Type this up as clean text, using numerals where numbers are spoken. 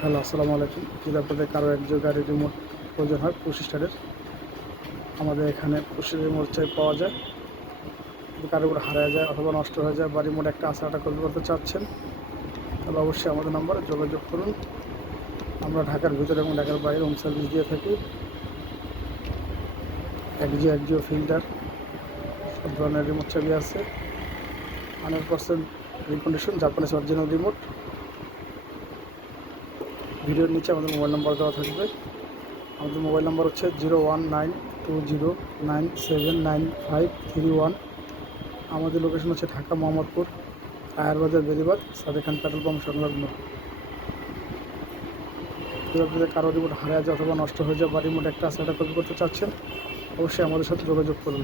Hello, আসসালামু আলাইকুম। যদি আপনাদের কারো একজোড়া গাড়ির রিমোট প্রয়োজন হয় পুশ স্টারের, আমাদের এখানে পুশ রিমোট পাওয়া যায়। যদি কারো উপর হারিয়ে যায় অথবা নষ্ট হয়ে যায় বা রিমোট একটা আসাটা করতে চাচ্ছেন, তাহলে অবশ্যই আমাদের নাম্বারে যোগাযোগ করুন। আমরা ঢাকার ভিতরে এবং ঢাকার বাইরে হোম সার্ভিস দিয়ে থাকি। একজিও ফিল্টার সব ধরনের রিমোট চাবি আছে। 100% রিকন্ডিশন জাপানিজ অরিজিনাল রিমোট। ভিডিওর নিচে আমাদের মোবাইল নাম্বার দেওয়া থাকবে। আমাদের মোবাইল নাম্বার হচ্ছে 019209799531। আমাদের লোকেশন হচ্ছে ঢাকা মোহাম্মদপুর আয়ার বাজার বেরিবাদ সাদেক খান পেট্রোল পাম্প সংলগ্ন। যদি আপনাদের কারো রিমোট হারিয়ে যায় অথবা নষ্ট হয়ে যায় বা রিমোট একটা সেটা কপি করতে চাচ্ছেন, অবশ্যই আমাদের সাথে যোগাযোগ করুন।